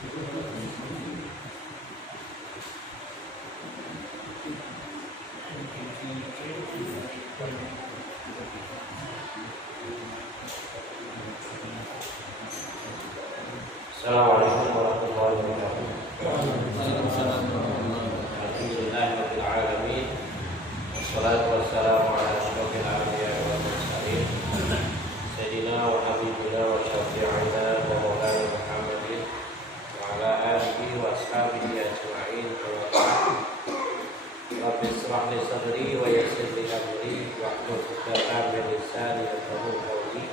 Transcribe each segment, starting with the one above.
Assalamualaikum warahmatullahi wabarakatuh. Alhamdulillahirabbil alamin. Wassalatu wassalamu ala asyrofil anbiya'i wal mursalin. Sayyidina wa habibina wa syafi'ina wa maulana Muhammadin wa ala alihi wa ashabihi ajma'in. Rabbi ishrah li sadri wa yassir li amri wahlul 'uqdatam min lisani yafqahu qawli.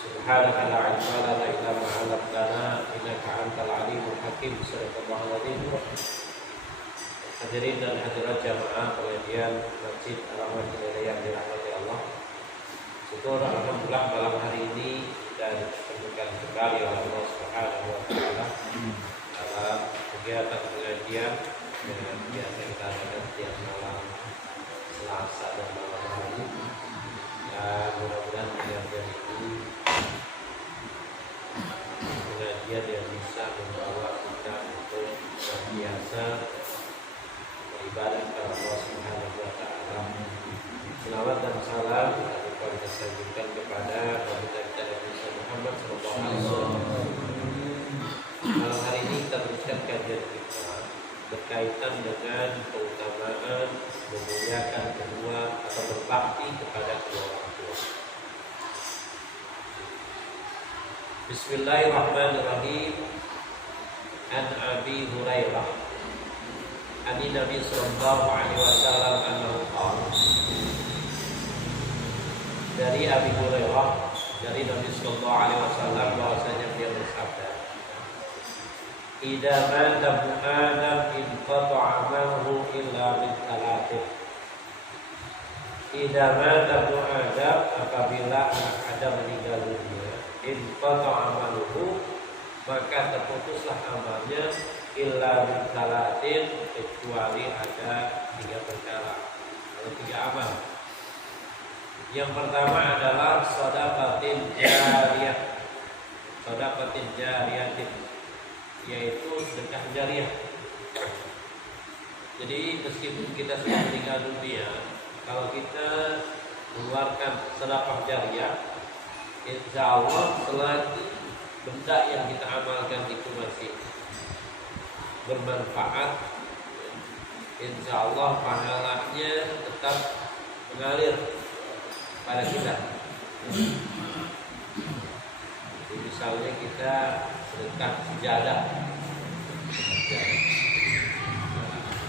Subhanaka la ilma lana illa ma 'allamtana innaka antal alimul hakim. Sadaqallahul adzim. Hadirin dan hadirat jamaah pengajian Masjid Al-Rahman yang dirahmati Allah. Syukur alhamdulillah malam hari ini kita dipertemukan kembali oleh Allah Subhanahu wa taala dalam kegiatan pengajian yang biasa kita adakan setiap malam Selasa dan malam hari. Dan mudah-mudahan pengajian ini pengajian yang bisa membawa kita untuk biasa beribadah kepada Allah Subhanahu wa taala. Selawat dan salam kita sampaikan kepada Nabi kita Nabi Muhammad sallallahu alaihi wasallam. Malam hari ini kita teruskan kajian kita berkaitan dengan keutamaan memuliakan kedua atau berbakti kepada kedua orang tua. Bismillahirrahmanirrahim. An Abi Hurairah an Nabi sallallahu alaihi wasallam annahu qala. Dari Abi Hurairah dari Nabi sallallahu alaihi wasallam bahwasanya dia bersabda, "Idza mata Adam inqata'a 'amaluhu illa min thalathin." Idza mata Adam, apabila anak Adam meninggal dunia, inqata'a 'amaluhu, maka terputuslah amalnya illa min thalathin, kecuali ada 3 perkara atau 3 amal. Yang pertama adalah shadaqatin jariyah. Shadaqatin jariyatin, yaitu sedekah jariah. Jadi meskipun kita sudah meninggal dunia, kalau kita mengeluarkan sedekah jariah, insya Allah selagi benda yang kita amalkan itu masih bermanfaat, insya Allah pahalanya tetap mengalir pada kita. Jadi misalnya kita sedekah sejadah,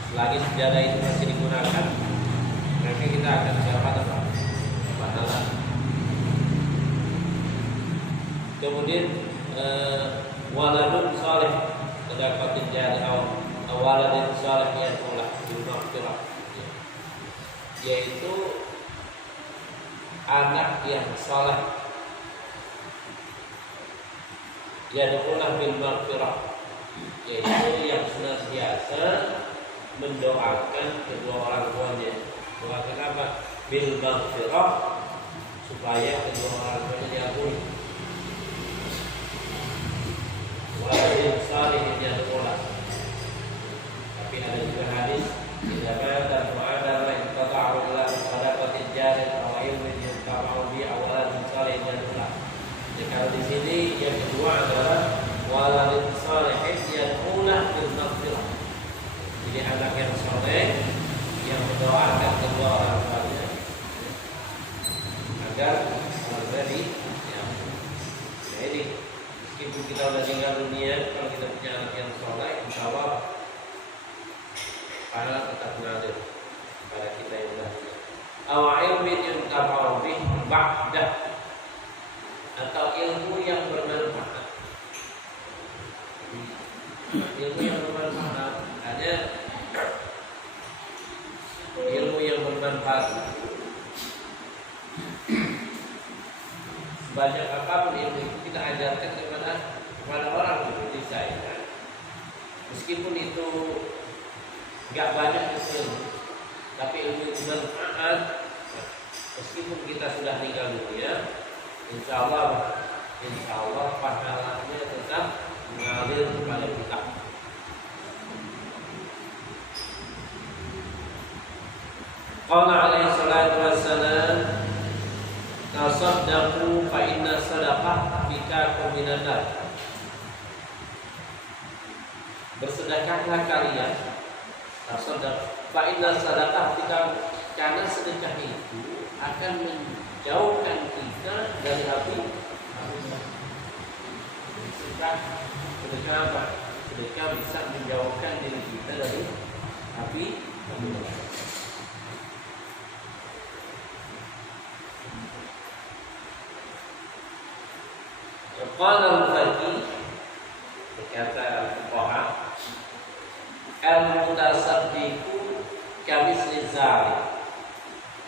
selagi sejadah itu masih digunakan, maka kita akan dapat pahala. Kemudian waladun saleh, terdapat jariah waladun saleh yang telah dimaafkan, yaitu anak yang saleh yad'una bil maghfirah, yaitu yang senantiasa mendoakan kedua orang tuanya. Doakan apa? Bil maghfirah, supaya kedua orang tuanya diampuni. Waladun salihin yad'una. Tapi ada juga hadis, idza mata Adam inqata'a ila sadaqatin jariyah aw ilmin yantafa'u bi awalan salihin yad'una. Jadi kalau di sini yang kedua adalah waladun salihin yad'una bil maghfirah. Jadi anak yang saleh yang mendoakan kedua orang tuanya agar terjadi ya. Jadi meskipun kita sudah tinggal dunia, kalau kita punya anak yang saleh, insya Allah pahala tetap mengalir pada kita yang lahir. Aw ilmin yuntafa'u bih ba'dah, atau ilmu yang bermanfaat. Ilmu yang bermanfaat, hanya ilmu yang bermanfaat. Banyak apapun ilmu itu kita ajarkan kepada orang di saya. Meskipun itu nggak banyak ilmu, tapi ilmu itu bermanfaat. Meskipun kita sudah meninggal dunia, insya Allah pahalanya tetap mengalir kepada kita. Qala alaihi salatu wassalam, tasaddaqu fa inna sadaqah fikakum minan nar. Bersedekahlah kalian, tasaddaq fa inna sadaqah fikakum, karena sedekah itu akan menjauhkan kita dari api. Sedekah apa? Sedekah bisa menjauhkan diri kita dari api neraka. Qala al-faqih, berkata al-fuqaha, al-mutasaddiqu kamisli zari.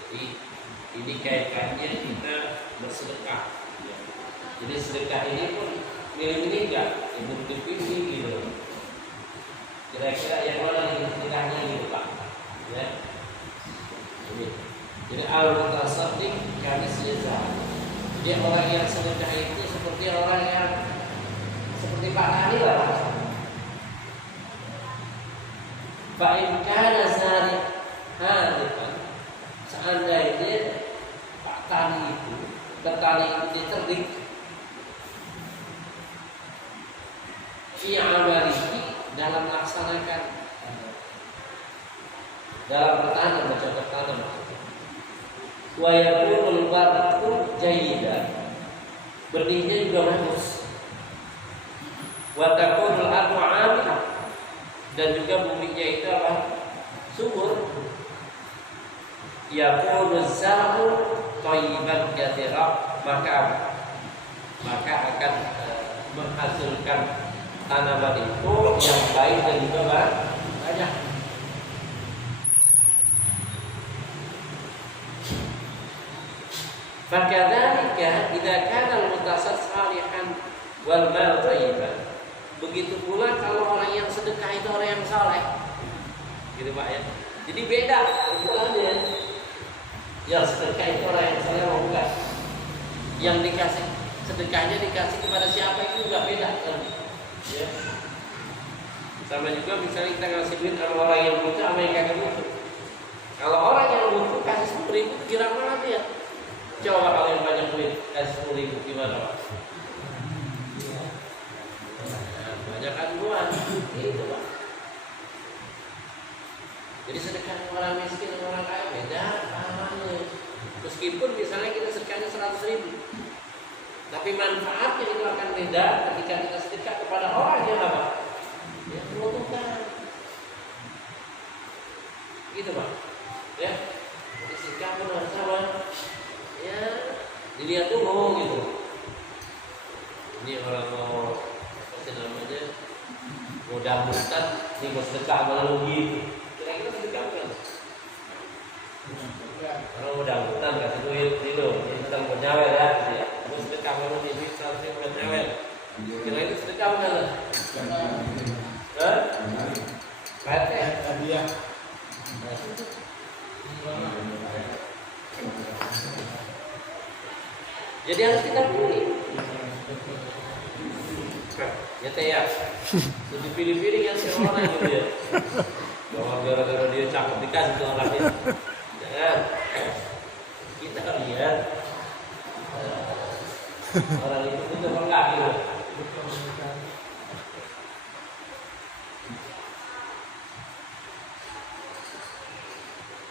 Jadi ini kaitannya kita bersedekah. Jadi sedekah ini pun milih-milih enggak, ibu dipilih gitu. Kira-kira yang mana yang sedekahnya gitu Pak? Ya. Jadi al-mutasaddiq kamisli zari. Jadi orang yang sedekah itu seperti orang yang seperti Pak Tani lah. Fa in kana zalihan, seandainya Pak Tani itu petani itu diterdik fi amalihi, dalam melaksanakan dalam bertanam, bercocok tanam, wa yakunul barqu jayyidan, benihnya juga bagus, wa takunul ardu amilah, dan juga buminya itu apa? Subur. Yakunuz zar'u thayyiban katsira, maka akan menghasilkan tanaman itu yang baik dan juga banyak. Fakadzalika idza kana al-mutasadd salihan wal mal thayyiban. Begitu pula kalau orang yang sedekah itu orang yang saleh. Gitu Pak ya. Jadi beda ukurannya. Yang sedekah itu orang yang saleh bukan. Yang dikasih sedekahnya dikasih kepada siapa itu juga beda kan. Ya. Sama juga misalnya kita ngasih duit sama orang yang butuh sama yang kagak butuh. Kalau orang yang butuh kasih 10.000 kira mana dia? Coba kalau yang banyak duit kasih 10.000 gimana Pak? Banyak aduan itu Pak. Jadi sedekah orang miskin dan orang kaya beda pahalanya. Meskipun misalnya kita sedekahnya 100.000, tapi manfaatnya itu akan beda ketika kita sedekah kepada orang yang apa? Yang membutuhkan. Gitu Pak. Ya. Jadi sedekah pun harus sama. Ya, dilihat dulu gitu. Ini orang mau apa namanya? Mudah-mudahan ini mau sedekah malah gitu. Kira-kira sedekah kan? Orang mudah-mudahan kasih duit dulu, ini tentang penyawel ya, gitu ya. Mau sedekah malah ini harusnya penyawel. Kira-kira sedekah mana? Hah? PT? Hadiah. Jadi harus kita pilih. Ya teh ya. Jadi pilih-pilih yang seorang gitu ya. Bahwa gara-gara dia cakep dikasih ke orang lain. Jangan. Kita lihat orang itu betul enggak gitu.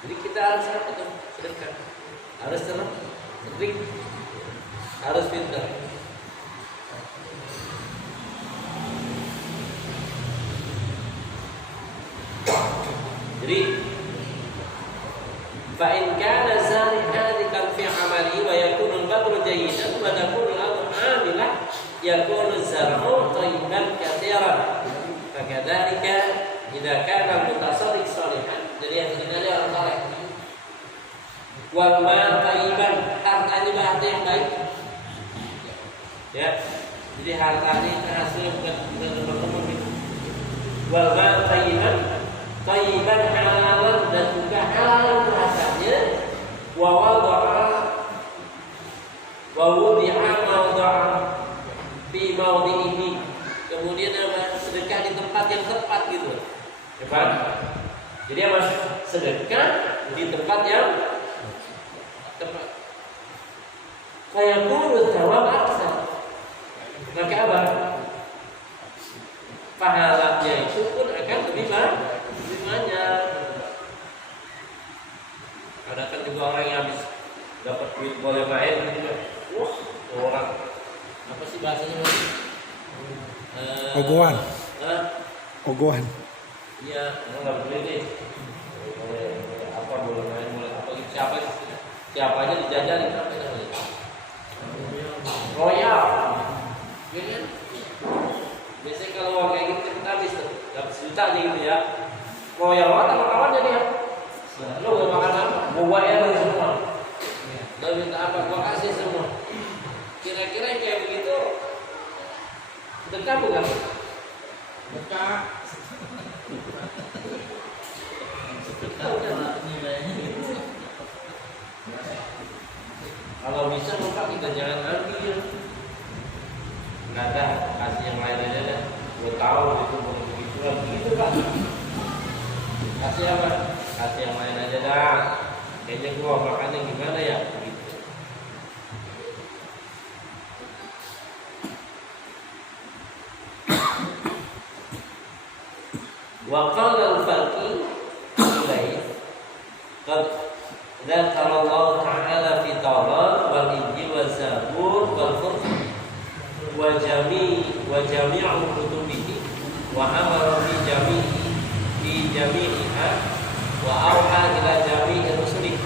Jadi kita harus apa tuh? Sedekah. Harus tenang, sedih, harus pintar. Jadi, fa in kana zalihan fi amali wa yakunu al-badru jayyidan wa takunu al-ardu amilah yakunu az-zar'u tayyiban katsiran. Fakadzalika idza kana al-mutasaddiq salihan, jadi yang sebenarnya orang saleh. Wal mal tayyiban, hartanya harta yang baik. Ya. Jadi hartanya itu hasilnya bukan teman-teman itu. Wal mal tayyiban halalan, dan juga halal rasanya. Wa wudi'a mawda'a fi mawdi'ihi, kemudian tempat yang tepat gitu. Ya kan? Jadi apa? Sedekah di tempat yang tepat. Kayak guru jawab aksa. Maka apa? Pahalanya itu pun akan lebih banyak. Ada kan juga orang yang habis dapat duit boleh main gitu. Wah, orang apa sih bahasanya? Ogohan. Ogohan. Iya, nggak boleh nih. Boleh apa boleh main boleh apa gitu. Siapa aja dijajarin apa namanya? Royal. Ya kan? Biasanya kalau uang kayak gitu kita habis tuh, dapat sejuta aja gitu ya. Royal banget sama kawannya dia. Lo gak makan apa? Gua bayar dari semua. Lo minta apa? Gua kasih semua. Kira-kira yang kayak begitu sedekah bukan? Sedekah. Kalau bisa lupa kita jangan ambil. Nggak ada, kasih yang lain aja dah. Gue tahu itu boleh begitu kan? Kasih apa? Kasih yang lain aja dah. Kayaknya gue makannya gimana ya? Begitu. Wa qala al-faqih ilaih qad dzakara Allah Ta'ala fi Taurat wal Injil wa Zabur wal Furqan wa jami'u kutubihi wa amara fi jami'iha wa auha ila jami'i rusulihi.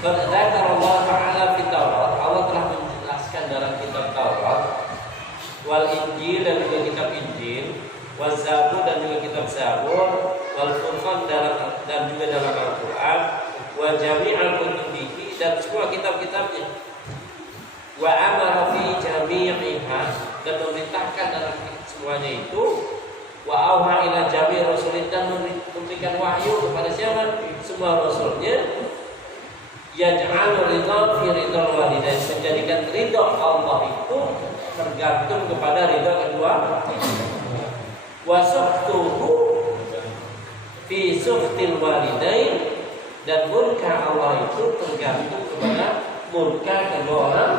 Qad dzakara Allah Ta'ala fi Taurat, Allah telah menjelaskan dalam kitab Taurat, wal Injil dan juga kitab Injil, wal Zabur dan juga kitab Zabur, wal Furqan dan juga dalam Al-Quran, wa jami'al kutubihi dan semua kitab-kitabnya, wa amara fi jami'iha dan memerintahkan dalam semuanya itu, wa auha ila jami' rasulin dan memberikan wahyu kepada siapa? Semua rasulnya, yaj'alu ridha fi ridhal walidain, menjadikan ridha Allah itu tergantung kepada ridha kedua. Wa suhtuhu fi suhtil walidain, dan murka Allah itu tergantung kepada murka kedua orang.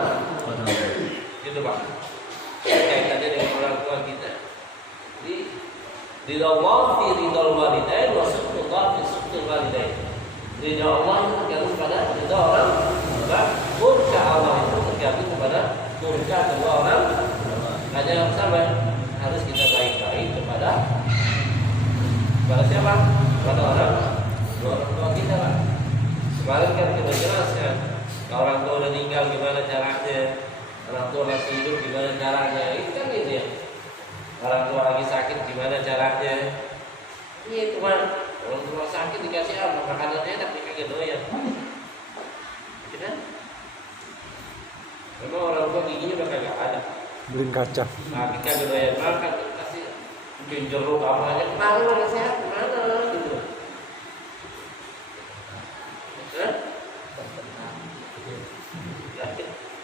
Gitu Pak. Kaitannya dengan orang tua kita. Jadi ridha Allah fi ridhal walidain wa suhtullah fi suhtil walidain. Ridha Allah itu tergantung kepada ridha orang tua. Murka Allah itu tergantung kepada murka kedua orang. Hanya yang sama, harus kita baik-baik kepada siapa? Kepada orang tua kita Pak. Kemarin kan kita jelaskan, kalau orang tua udah meninggal gimana caranya, orang tua masih hidup gimana caranya, itu kan gitu ya. Orang tua lagi sakit gimana caranya, itu kan. Orang tua sakit dikasih apa? Makanan enak dikasih doyan, gitu kan? Memang orang tua giginya bakal gak ada. Beliin kaca. Nah, kita doyan makan, kasih bikin jeruk apa aja, kemana orang sehat, kemana gitu. Hah?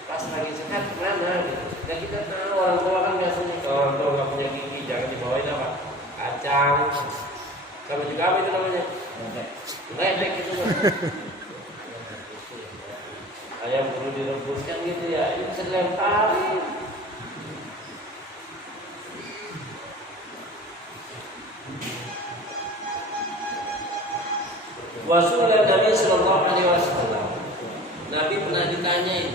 Pas lagi sehat kemana gitu. Dan kita tahu orang tua kan biasanya kalau orang tua nggak punya gigi jangan dibawain apa? Kacang. Sama juga apa itu namanya? Ledek gitu kan. Ayam perlu direbuskan gitu ya, ini bisa dilemparin. Rasulullah Nabi Sallallahu Alaihi Wasallam, Nabi pernah ditanyain,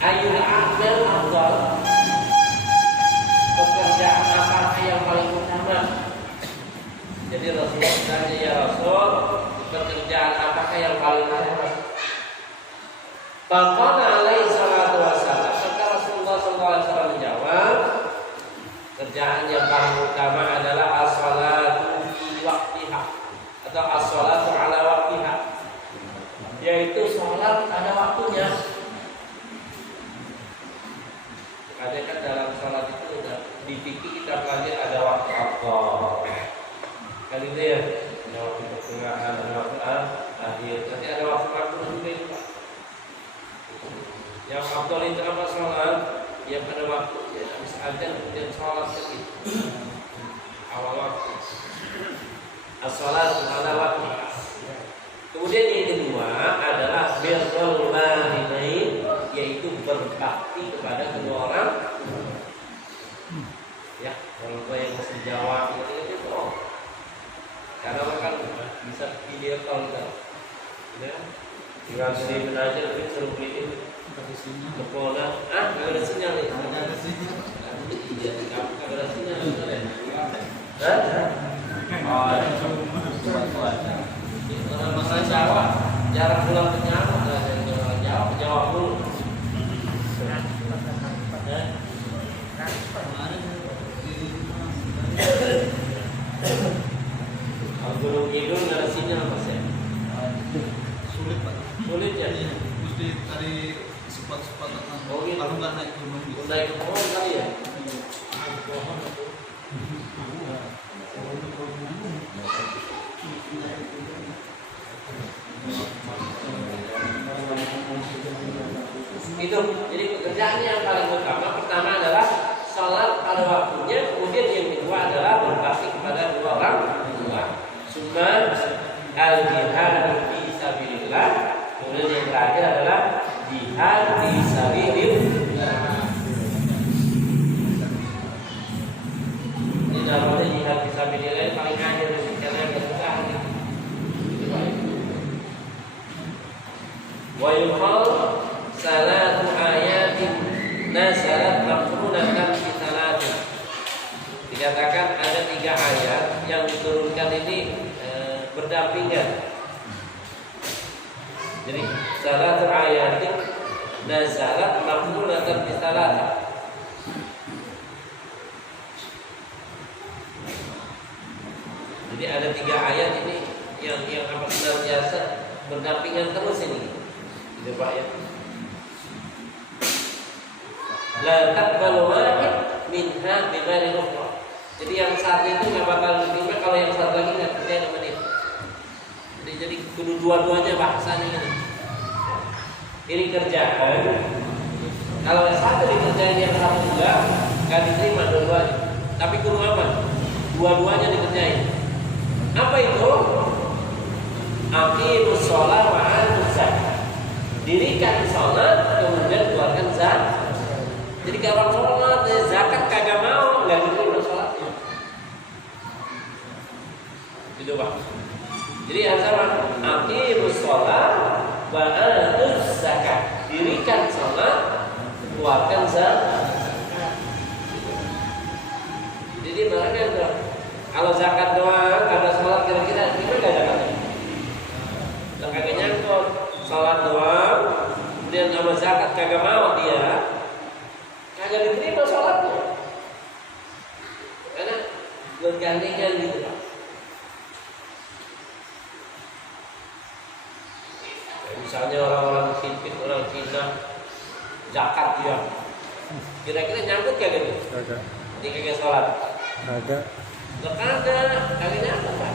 ayul a'mal afdal, pekerjaan apa yang paling utama? Jadi Rasulullah bertanya, ya Rasul, pekerjaan apakah yang paling utama? Faqala alaihi salatu wassalam, maka Rasulullah sallallahu alaihi wasallam menjawab, kerjaan yang paling utama adalah as-salatu fi waqtiha atau as-salatu ala waqtiha, yaitu sholat ada waktunya. Ada kan dalam sholat itu udah di fikih kita pelajari ada waktu apa. Kan itu ya, ada waktu pertengahan, ada waktu akhir, nanti ada waktu juga itu Pak. Yang afdal itu apa sholat? yang pada waktu ya, habis adzan kemudian sholat itu awal waktu. As-shalatu ala waktu. Kemudian yang kedua adalah birrul walidain, yaitu berbakti kepada kedua orang. Ya, orang tua yang masih jawab itu karena kan bisa video call kan. Ya. Tinggal sini aja tapi suruh beliin lepona. Nggak ada sinyal nih. Ada sinyal. Iya, nggak ada sinyal. Orang masalah Jawa, jarang pulang ke Jawa, nggak ada yang orang Jawa, ke Jawa dulu. Kalau Gunung Kidul nggak ada sinyal mas ya? Sulit pak. Sulit ya? Mesti cari spot-spot Oh, gitu. kalau nggak naik gunung gitu. Naik ke pohon kali ya? Itu, jadi pekerjaan yang paling utama pertama adalah sholat pada waktunya, kemudian yang kedua adalah berbakti kepada dua orang tua. Sunnah al-jihad fi sabilillah. Kemudian yang terakhir adalah jihad fi sabilillah. Ini namanya jihad fi sabilillah yang paling akhir karena yang kedua itu baik. Wa yuqal salatu ayatin nazalat maqrunatan fi salatin. Dikatakan ada 3 ayat yang diturunkan ini berdampingan. Jadi salatu ayatin nazalat maqrunatan fi salatin. Jadi ada 3 ayat ini yang apa senantiasa berdampingan terus ini. Itu Pak ya. La taqbalu wahid minha bighairi ukhra. Jadi yang satu itu nggak bakal diterima kalau yang satu lagi nggak percaya dengan itu. Jadi kudu dua-duanya bahasanya ini. Ini kerjaan. Kalau yang satu dikerjain yang satu enggak, nggak diterima dua-duanya. Tapi kudu aman. Dua-duanya dikerjain. Apa itu? Aqimus shalah wa atuz zakat. Dirikan sholat kemudian keluarkan zakat. Jadi kalau sholat zakat kagak mau, nggak diterima sholatnya. Itu Pak. Jadi antara aqimus sholat wa atuz zakat. Dirikan sholat, keluarkan zakat. Jadi makanya kalau zakat doang, ada sholat kira-kira gimana nggak zakatnya? Nggak kagak nyangkut. Sholat doang, kemudian sama zakat kagak mau dia, kagak diterima sholatnya, karena bergandengan gitu Pak. Misalnya orang-orang sipit, orang Cina, zakat dia, kira-kira nyangkut kagak gitu? Kagak. Dia kagak sholat. Kagak. Kagak nyangkut Pak.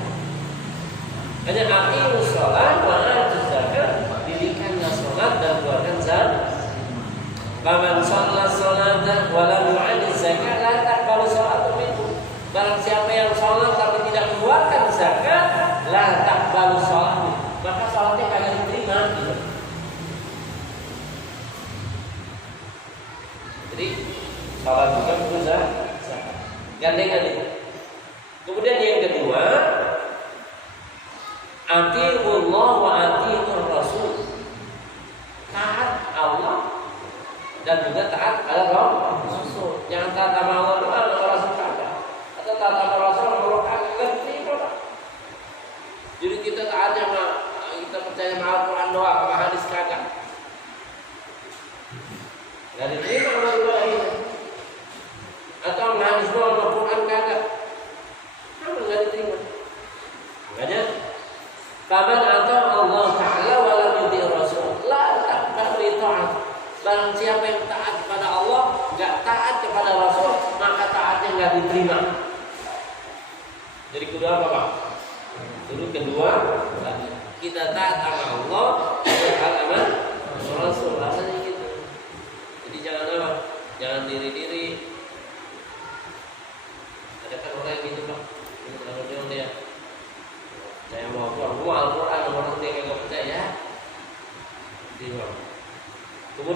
Hanya aqimus sholat wa atuz zakat. Dirikanlah sholat dan keluarkan zakat. Faman shalla sholatan wa lam yu'addi zakat la taqbalu sholatu minhu. Barang siapa yang sholat tapi tidak mengeluarkan zakat, la taqbalu sholatu, maka sholatnya kagak diterima. Jadi sholat bukan butuh zakat. Gandengan itu. Kemudian yang kedua, atiiullah wa atiiur rasul. Taat Allah dan juga taat pada Rasul. Jangan taat sama Allah doang, sama Rasul kagak. Atau taat sama Rasul sama Allah kagak diterima Pak. Jadi kita taatnya sama, kita percaya sama Al-Quran doang, sama hadis kagak. Nggak diterima sama dua ini. Atau sama hadis doang, sama Al-Quran kagak. Kenapa nggak diterima? Makanya Faman ata Allah Ta'ala wa lam yuti Rasul la taqbalu ta'at. Barang siapa yang taat kepada Allah, enggak taat kepada Rasul, maka taatnya enggak diterima. Jadi kedua apa Pak? Dulu kedua, kita taat sama Allah, kita taat sama Rasul. Rasanya gitu. Jadi jangan apa? Jangan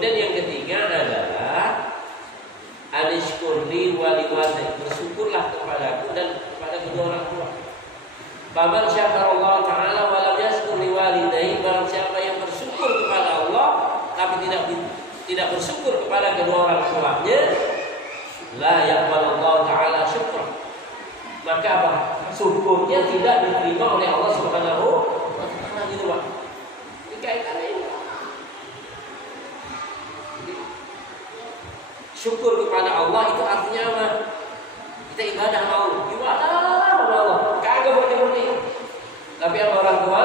Kemudian yang ketiga adalah anishkurli waliwalidayk, bersyukurlah kepadaku dan kepada kedua orang tua. Faman syakarallahu ta'ala wa lam yashkur liwalidayhi, barang siapa yang bersyukur kepada Allah tapi tidak bersyukur kepada kedua orang tuanya, la yaqbalullahu ta'ala syukra, maka apa? Syukurnya tidak diterima oleh Allah Subhanahu wa ta'ala, gitu Pak. Ini kaitannya ini. Syukur kepada Allah itu artinya apa? Kita ibadah mau, ibadah kepada Allah, kagak berhenti. Tapi sama orang tua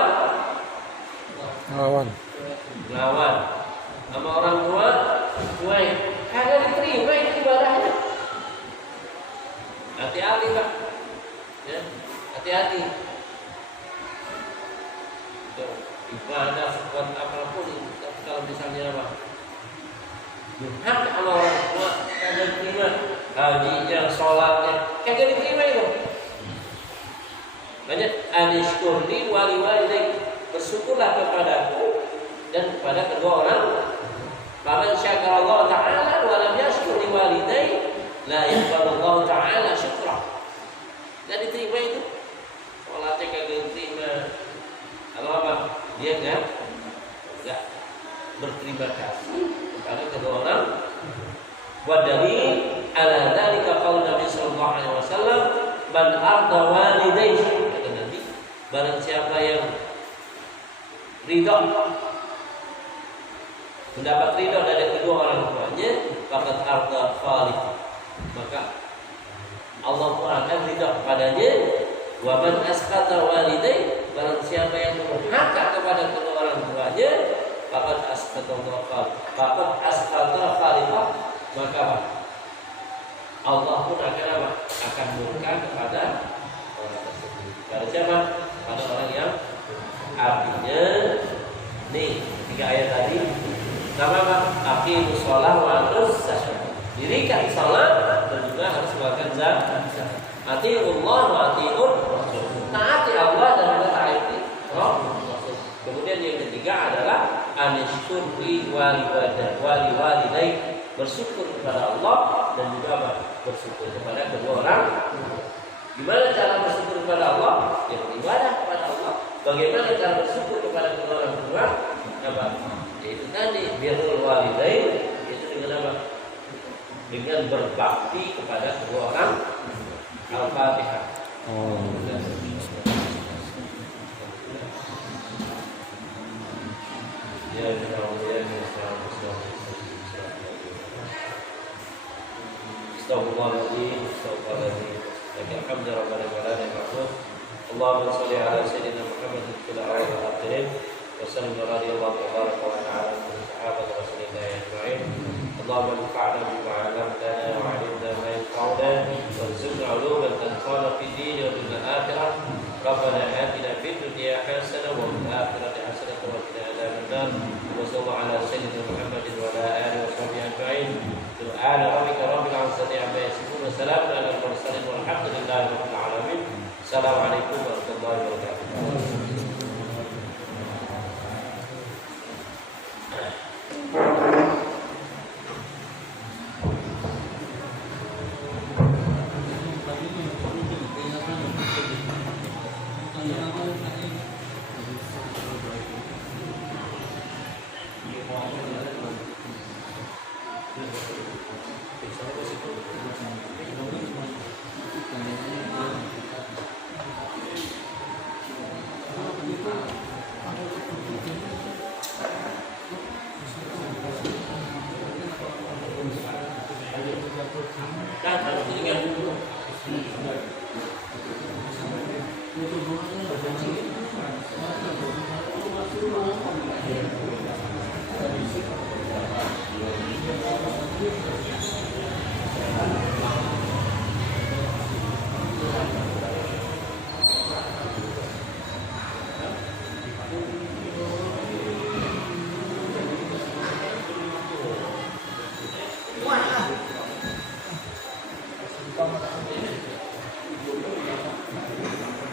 lawan. Sama orang tua tuain, kagak diterima itu ibadahnya. Hati-hati Pak, ya, hati-hati. Ibadah sekuat apapun, kalau misalnya apa? Hak sama orang tua kagak diterima, hajinya, sholatnya kagak diterima itu. Banyak anishkurni waliwalidayk, bersyukurlah kepadaku dan kepada kedua orang. Faman syakarallahu ta'ala wa lam yashkur liwalidayhi la yaqbalullahu ta'ala syukra. Enggak diterima itu. Sholatnya kagak diterima. Kalau apa? Dia enggak berterima kasih kepada kedua orang. Wa dalil ala dzalika qaul Nabi sallallahu alaihi wasallam, man arda walidayhi, kata Nabi, barang siapa yang ridha, mendapat ridha dari kedua orang tuanya, faqad arda khaliq, maka Allah pun akan ridha kepadanya. Wa man asqata walidayhi, barang siapa yang durhaka kepada kedua orang tuanya, faqad asqata khaliqah, maka Allah pun akan apa? Akan murka kepada orang tersebut. Pada siapa? Pada orang yang artinya nih 3 ayat tadi. Nama apa? Aqimus shalah wa atuz zakat. Dirikan salat dan juga harus melakukan zakat. Atiullah wa atiur rasul. Taati Allah dan juga taati Rasul. Kemudian yang ketiga adalah anishkurli waliwalidayk, bersyukur kepada Allah dan juga apa? Bersyukur kepada kedua orang. Gimana cara bersyukur kepada Allah? Ya, beribadah kepada Allah. Bagaimana cara bersyukur kepada kedua orang tua? Apa? Yaitu tadi birrul walidain, itu dengan apa? Dengan berbakti kepada kedua orang. Al-Fatihah. Ya Astagfirullahaladzim, astagfirullahaladzim. Alhamdulillah rabbana wa lana al-mahmud. Allahumma shalli ala sayyidina Muhammadin fil awwal wal akhirin. Wa sallim radhiyallahu tabaraka wa ta'ala an sahabati rasulillah ajma'in. Allahumma anfa'na bima 'allamtana wa 'allimna ma yanfa'una warzuqna 'uluman tanfa'una fid din wa fil akhirah. Rabbana atina fid dunya hasanah wa fil akhirati hasanah wa qina adzabannar. Wa sallallahu ala sayyidina Muhammadin wa ala alihi wa sahbihi ajma'in. Subhana rabbika rabbil 'izzati 'amma yasifun wa salamun 'alal mursalin walhamdulillahi rabbil 'alamin. Assalamualaikum warahmatullahi wabarakatuh. Wah.